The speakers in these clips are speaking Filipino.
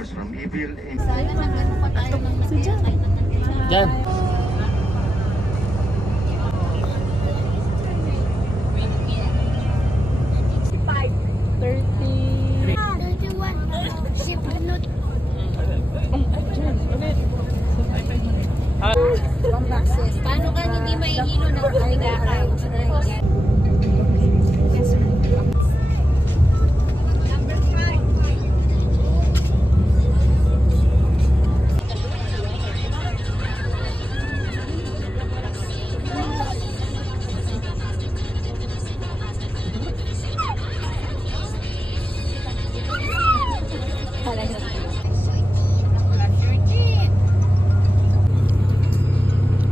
deliver us from evil. Sana nag-ano pa tayo ng masaya kahit nandito. Diyan. Paano ka hindi mahihilo ng kaligakan?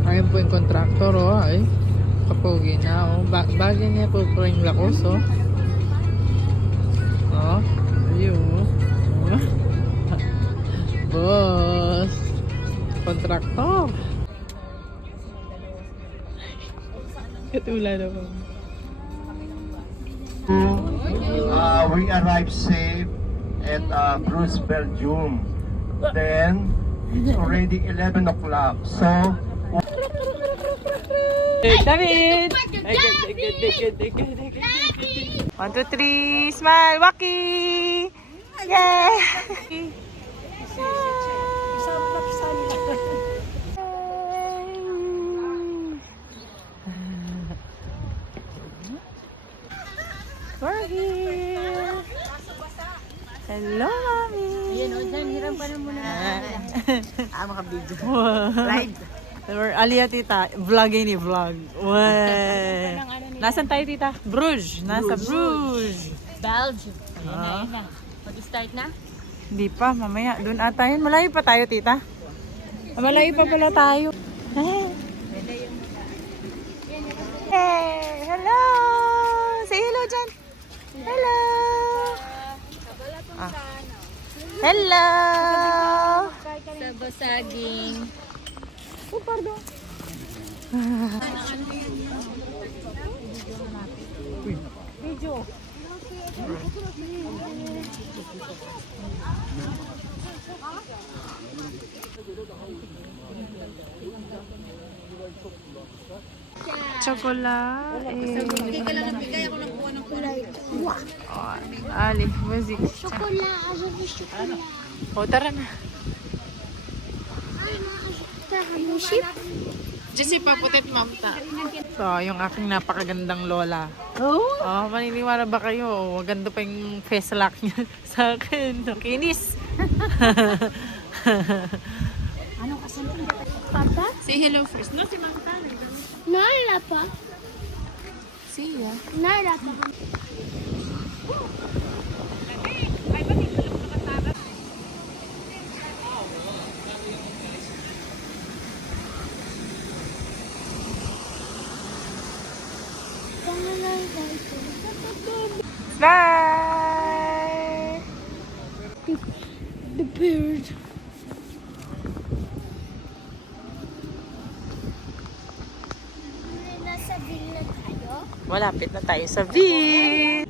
Ayun po yung contractor, oh. Ay, kapogi na, oh. Bagay niya po po yung lakos, oh. Oh, ayun, oh. Boss. Contractor. Katula na po. We arrived safe at Bruce, Belgium. Then, it's already 11 o'clock. So, Hey, David! Ay, good. 1, 2, 3, smile, Waki! Yay! We're here! Hello, Mami! Ayan o, dyan, hiram pa na muna. Makabidyo. Live! Alia, tita. Vlog ini, vlog. Wey! Nasaan tayo, tita? Bruges. Nasa Bruges. Belgium. Ayan na. Mag-start na? Hindi pa, mamaya. Doon ata yun. Malayo pa tayo, tita. Malayo pa pala tayo. Hey! Hello! Say hello dyan. Hello! Ah. Hello! Sa Basaging. Oh, pardon. Video. Chocolate. Hindi ka lang nagbigay ako ng kuha ng kulay. Ali, music. O, tara na. Jesse, paputit mamta. So, yung aking napakagandang lola. Oh, maniniwala ba kayo? Maganda pa yung face lock niya sa akin. Kinis. Ano kasi? Papa? Say hello first. No, si mamta. Nala pa. See ya. Nala pa. Bye! The bird. Nasa villa tayo? Malapit na tayo sa beach.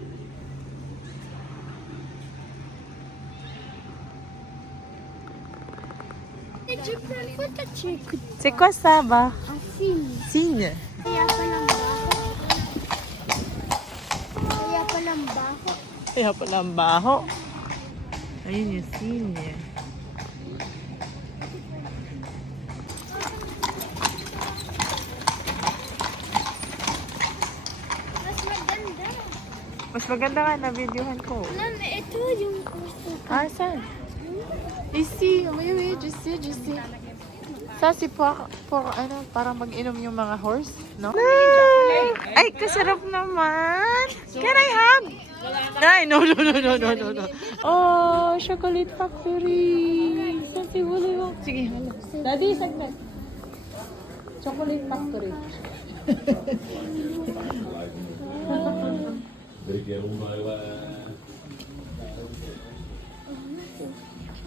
C'est quoi ça, ba? Asin. Signe. Kaya palang baho. Kaya palang baho. Kaya pala ang baho. Ayun yung signe. Mas maganda. Mas maganda nga na videohan ko. Ma'am, ito yung gusto ko. Ah, saan? Ici. Oui, je sais. Ça, c'est pour ano, para mag-inom yung mga horse, no? Ay, kasarap naman. Can I have? Ay, no. Oh, chocolate factory. Saan si Willy Wonka? Sige, hala. Daddy, saglit. Chocolate factory.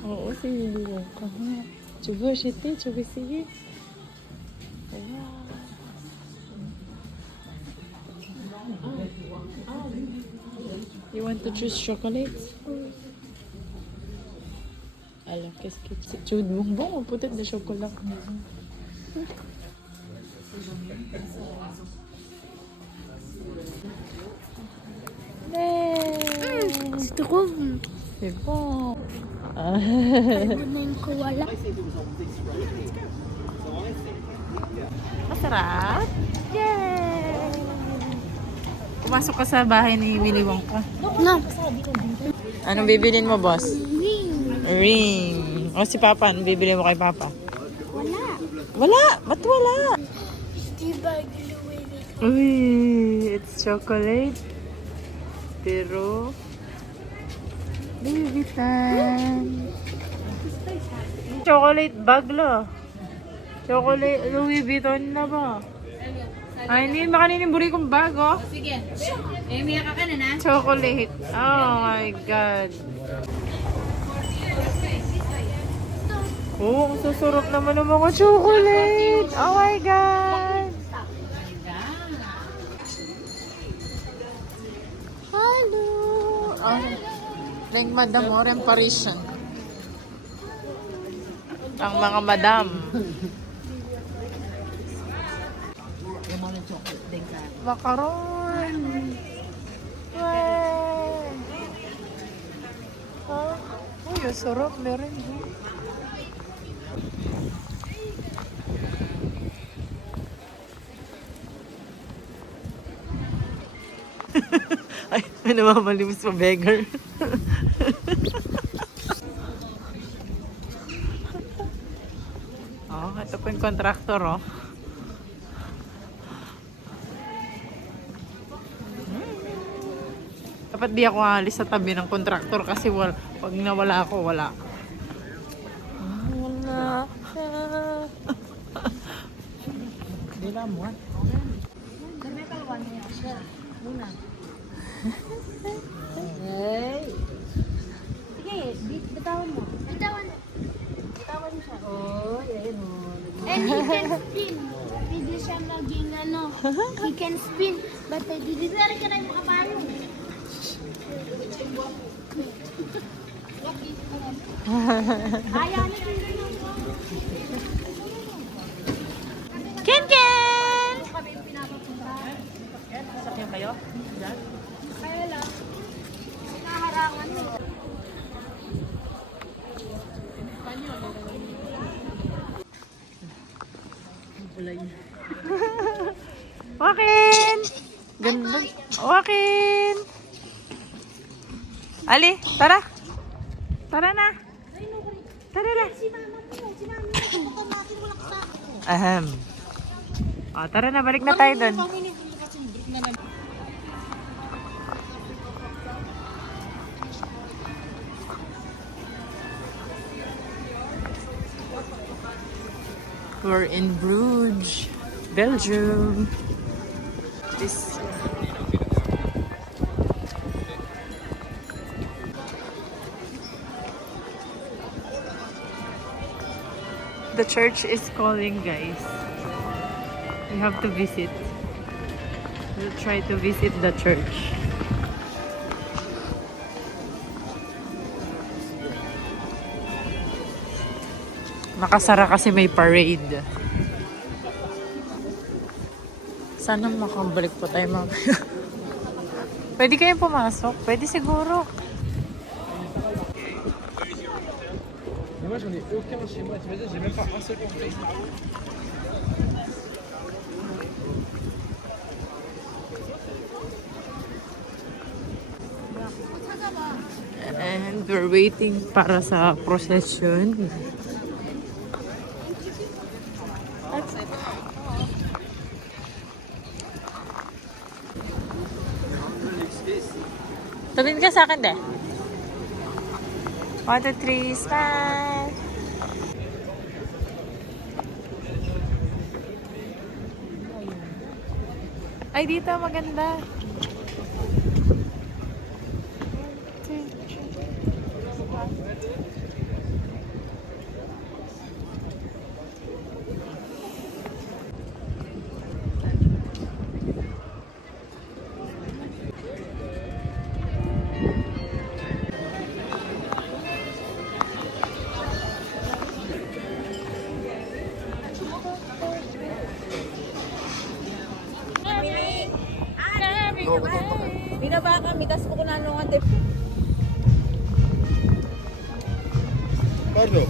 Oo, si Willy Wonka. Tu veux acheter? Tu veux essayer? You want to choose chocolate? Alors, qu'est-ce que c'est? Tu veux de bonbons ou peut-être des chocolats? C'est trop bon. C'est bon. Ano ko wala. Masarap. Yay! Pumasok ka sa bahay ni Willy Wonka. No. Anong bibilin mo, boss? Ring. Ring. O si Papa, anong bibili mo kay Papa? Wala. Wala! Ba't wala? Diba Louis Vuitton? Uy, it's chocolate. Pero, Louis Vuitton. Chocolate bag lo. Chocolate Louis Vuitton na ba? Ay, hindi makaniniburi kong bag, oh. Sige. Eh, umiyak ka na na. Chocolate. Oh my God. Oh, ang susurok naman ng mga chocolate. Oh my God. Hello. Oh, like Madam Oren Parisian. Ang mga madam. Macaron. Wow. Oh, uy, ang sarap. Meron din. Ay, may namamalimos pa beggar. Oh, ito po yung contractor, oh. Dapat di ako alis sa tabi ng contractor kasi pag nawala ako, wala. Wala ka. Dila mo, ah. Sige, bitawan mo. Bitawan. Bitawan siya. Oh, ayun mo. And he can spin. Pwede siya maging ano. He can spin. But hindi na rin ka na yung makapayo. Ayaw niya. Ken Ken! Sakyan kayo? Kaya lang. Naharangan mo. Wakin! Ganda. Wakin! Ali, tara. Tara na. Tara na. Si mama mo. Si mama mo. Automatic wala ka sa akin. Ahem. O, tara na. Balik na tayo doon. We're in Bruges, Belgium. This. The church is calling, guys. We have to visit. We'll try to visit the church. Nakasara kasi may parade. Sana makabalik po tayo mamaya. Pwede kayong pumasok? Pwede siguro. Moi j'en ai aucun chez moi, t'imagines, j'ai même pas un seul complet. And we're waiting para sa procession. Tumingin ka sa akin, de. 1, 2, 3, smile! Ay, dito maganda. Binaba kami, tapos po kunanungan din. Guarda.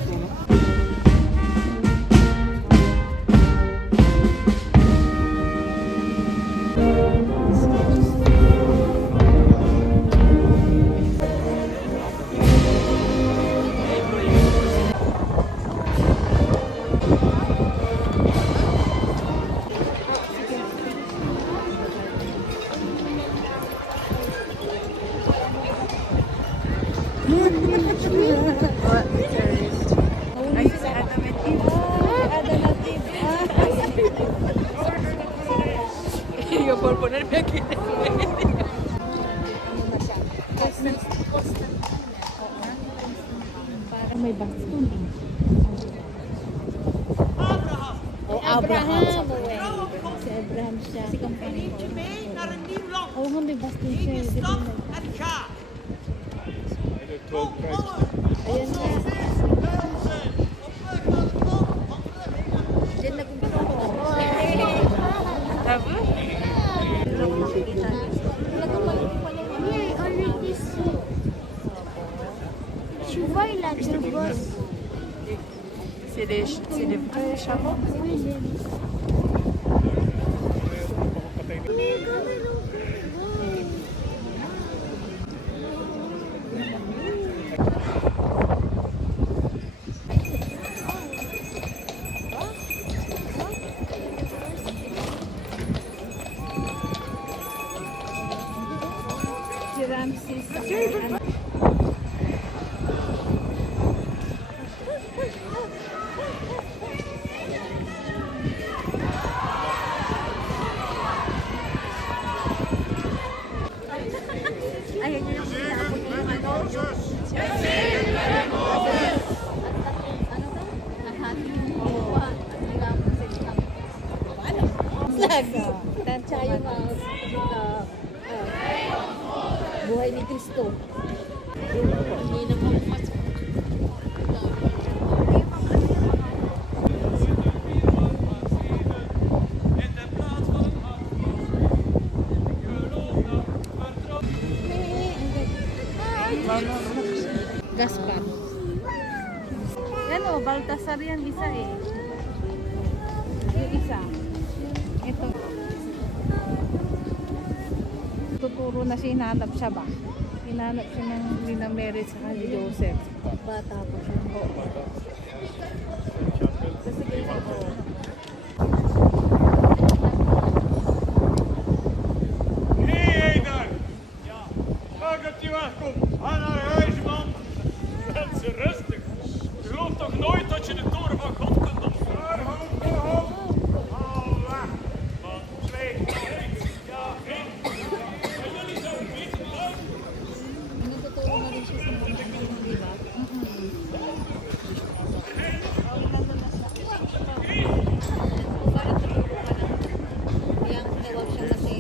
Ay, si Adam and Eve. Adam and Eve. Yung por ponerme aquí. Parang may baston eh. Abraham. Si Abraham siya. Si company. Oo nga, may baston siya. Di ba Ayan na. Diyan nag-umpisa ko. Tapos? Yay, already so. Shuvay lang, boss. C'est des vrais chameaux. Si Ramses. Ayan yung sinabot niya yung ano. Tsaka yung buhay ni Kristo. Hindi na pumasok. Gaspar. Yan o, Baltasar yan isa eh. Yung isa. Ito. Tuturo na siya, hinanap siya ba? Hinanap siya ng Lina Mary sa ni Joseph. Bata pa siya. Oo. Kasi ganyan ko. Hé daar! Ja, maak het je welkom. Ga naar huis, man. Mensen, rustig. Geloof toch nooit dat je de toren van God kunt opstaan? Al weg. Man, zweeg. Ja, heen. En jullie zouden weten wat? Nagtuturo na rin siya sa mga ano, di ba? Parang tuturo ka na. Kaya ang tinawag siya na si...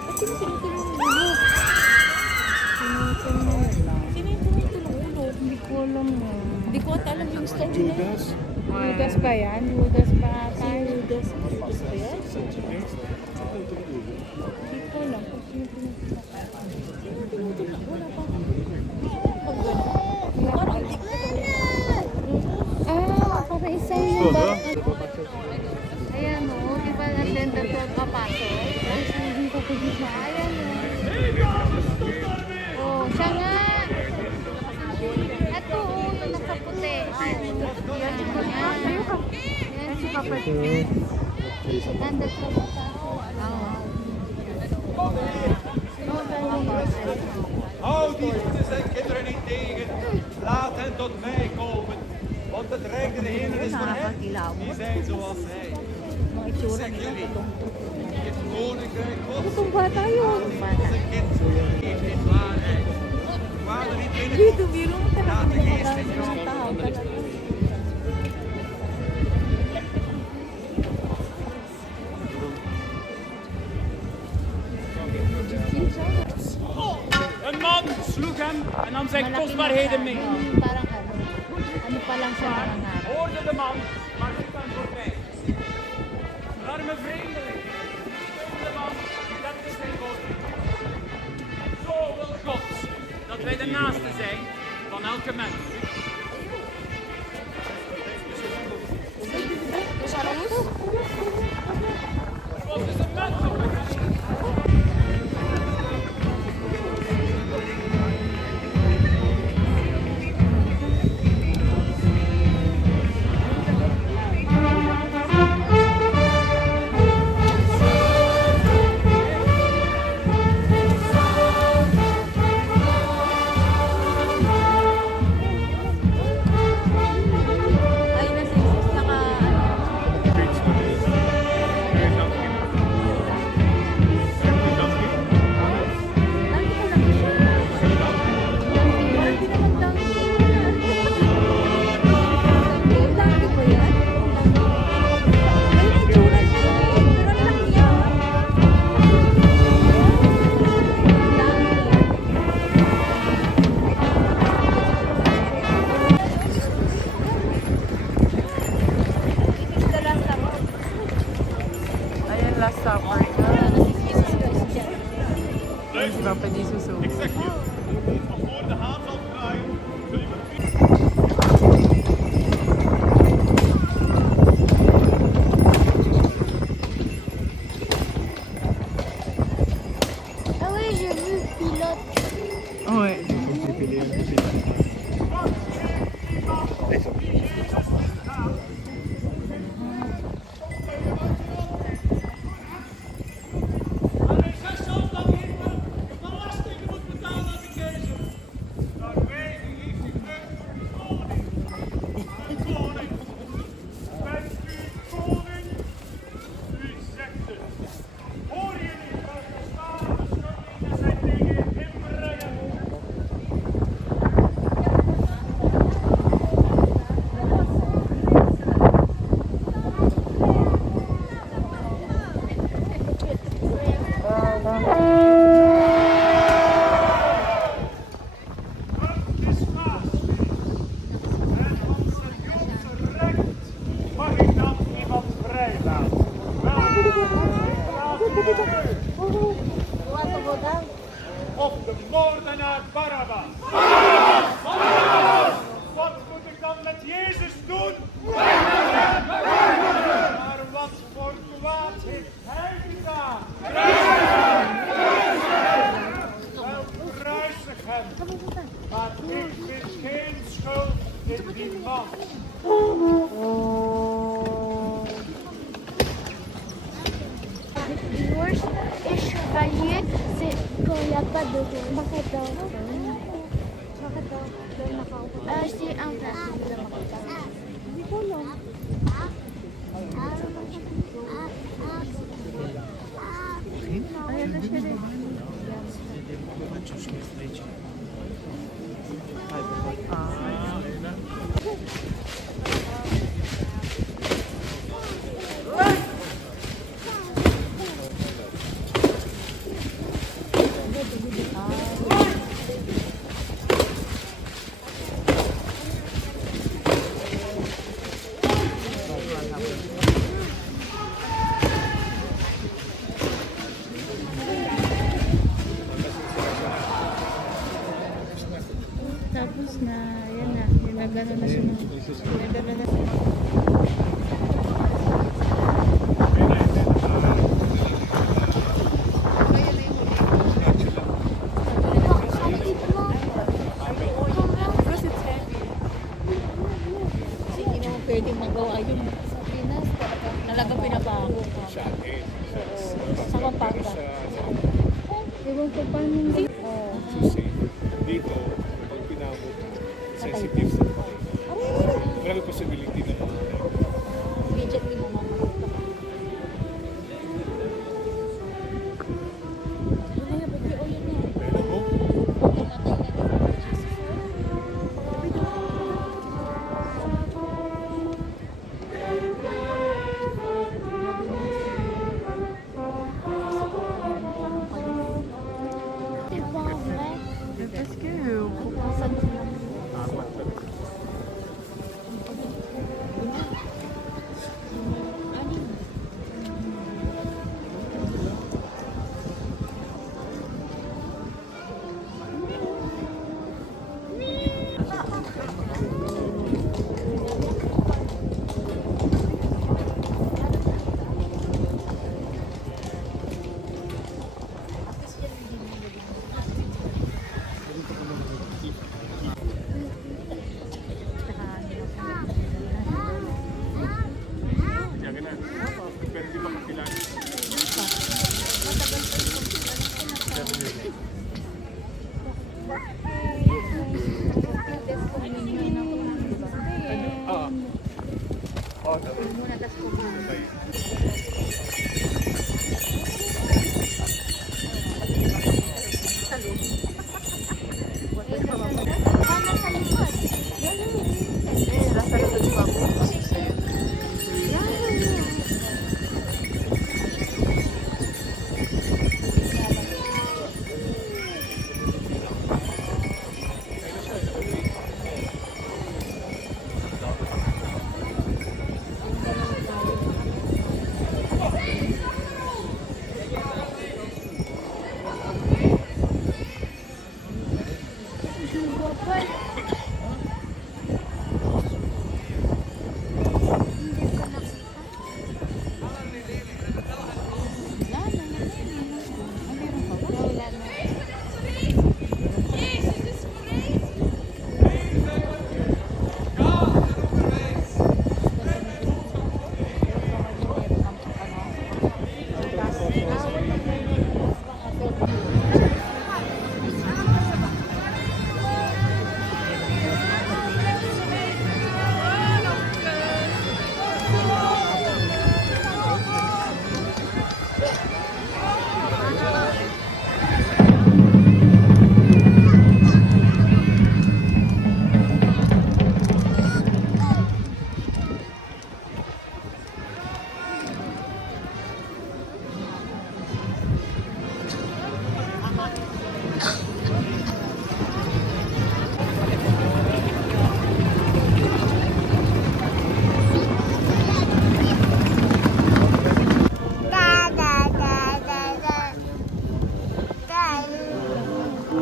Ba't tinutulong ulo? Sino yung tinutulong ulo? Hindi ko alam mo. Hindi ko alam yung story na yun. Judas ba yan? Judas ba ata? Judas. Judas ba yan? Hindi ko alam kung sino tinutulong. Wala pa. Para isa yung ba? Ayan o, di ba naglenda to ang papasok? Hindi ko po siya. Ayan o. Oh, siya nga. Ito o, yung nakaputi. Yan si Papa. Nanda sa mata. Hou die voeten zijn kinderen niet tegen. Laat hen tot mij komen. Want het rijk der hemel is voor hen. Die zijn zoals zij. Ik zeg jullie, het koninkrijk Gods Itong bata yun. is een kind. Heeft in waarheid. Waar er niet binnen Dito, biro mo talaga laat de mga geest in jou tao veranderen. talaga. Een man sloeg hem en nam zijn kostbaarheden mee. Parang ano pa lang siya nangangarap. Hoorde de man, maar liep hem voorbij. Een arme vreemdeling. De man, dat is Zo wil God dat wij de naaste zijn van elke mens. Wat is een mens op het Ayun na si Sis naka Hindi naman donkey. Donkey po yan? Ayun ang itsura niya. Pero ang laki yan. This is the last time. Ayan, last supper. Is Papa Jesus zo. Ik zeg je, van voor de haan zal draaien, zul je met Ah oui, j'ai vu le pilote. Ouais. aan de zeshoofd dat Hitler de belastingen moet betalen aan de keizer. Daarmee heeft hij terug voor de koning. De koning. Bent u koning? U zegt het. Hoor je niet welke zware beschuldigingen zij tegen hem brengen? Het is naast. En onze Joodse recht mag ik dan iemand vrijlaten. Wel, laat u of de moordenaar Barabbas. Wat moet ik dan met Jezus doen? Maar wat voor kwaad heeft hij gedaan? Wel, kruisig hem. Maar ik vind geen schuld in die man. Divorce et chevalier, c'est quand il n'y a pas de Bakit daw? Bakit daw? C'est un Hindi ko alam. Ayan na siya rin. Tapos na, yan na, yung nagano na siya. Nagano na siya. Because it's heavy. Kasi hindi naman pwedeng magawa yun. Sa Pinas, talagang pinabago. Sa Pampanga. Ewan ko pa hindi. Dito, pag pinabot, sensitive sa buhay. Marami possibility na Immediately mamamatay. pero mo, C'est pas vrai. Mais parce que... Ça nous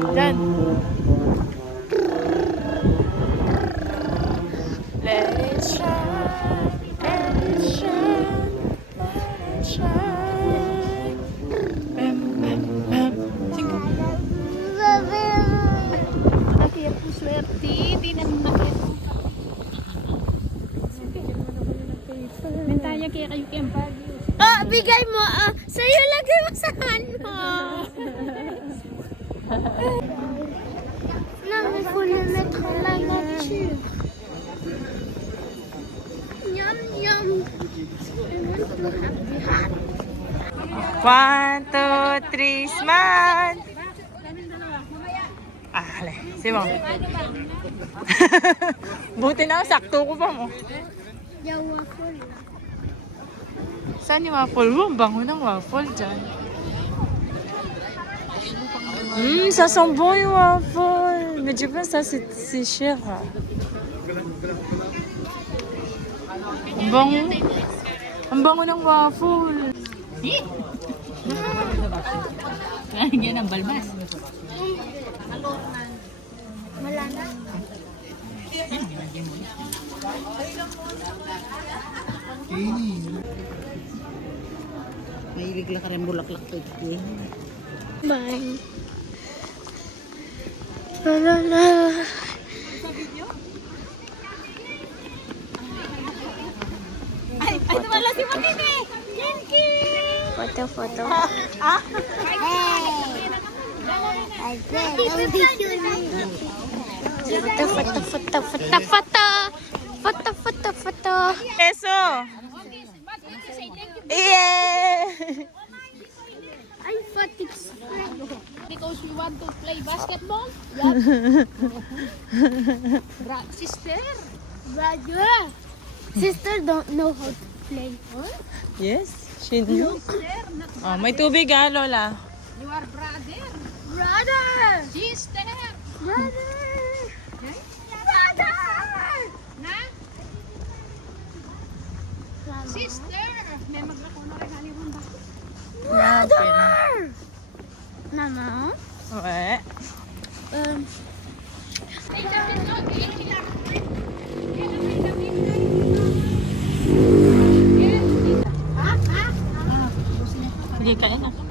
Dyan. Let it shine, let it shine, let it shine. Bam, bam, bam. Sige. Nakaya po swerte. Di na nakaya. Mentanya kaya kayo kempag. Oh, bigay mo. Sa'yo lagay mo sa ano. Non, mais faut le mettre en la nature. Yum, yum. I want to have the hat. 1, 2, 3, smile. Ah, hali. Simong. Buti na, sakto ko pa mo. Yung waffle. Saan yung waffle mo? Ang bango ng waffle dyan. Ça sent bon yung waffle. Mais je pense que ça c'est cher. Ang bango. Ang bango ng waffle. Yan ang balbas. Wala na. Mahilig lang ka rin bulaklak to. Bye. La la la. Ay, tumala si Matine! Yanki! Foto, foto. Foto, foto, foto, foto, foto. Foto, foto, foto. Eso! Yeah! I'm fatigue. Because we want to play basketball? Sister? Brother. Sister don't know how to play. Yes, she knows. Oh, may tubig ah, Lola. You are brother? Brother. Sister? Brother. Brother. Na? Sister? May maglako na rin halirong ba? Brother. Mama. Okay. Hindi kain ah.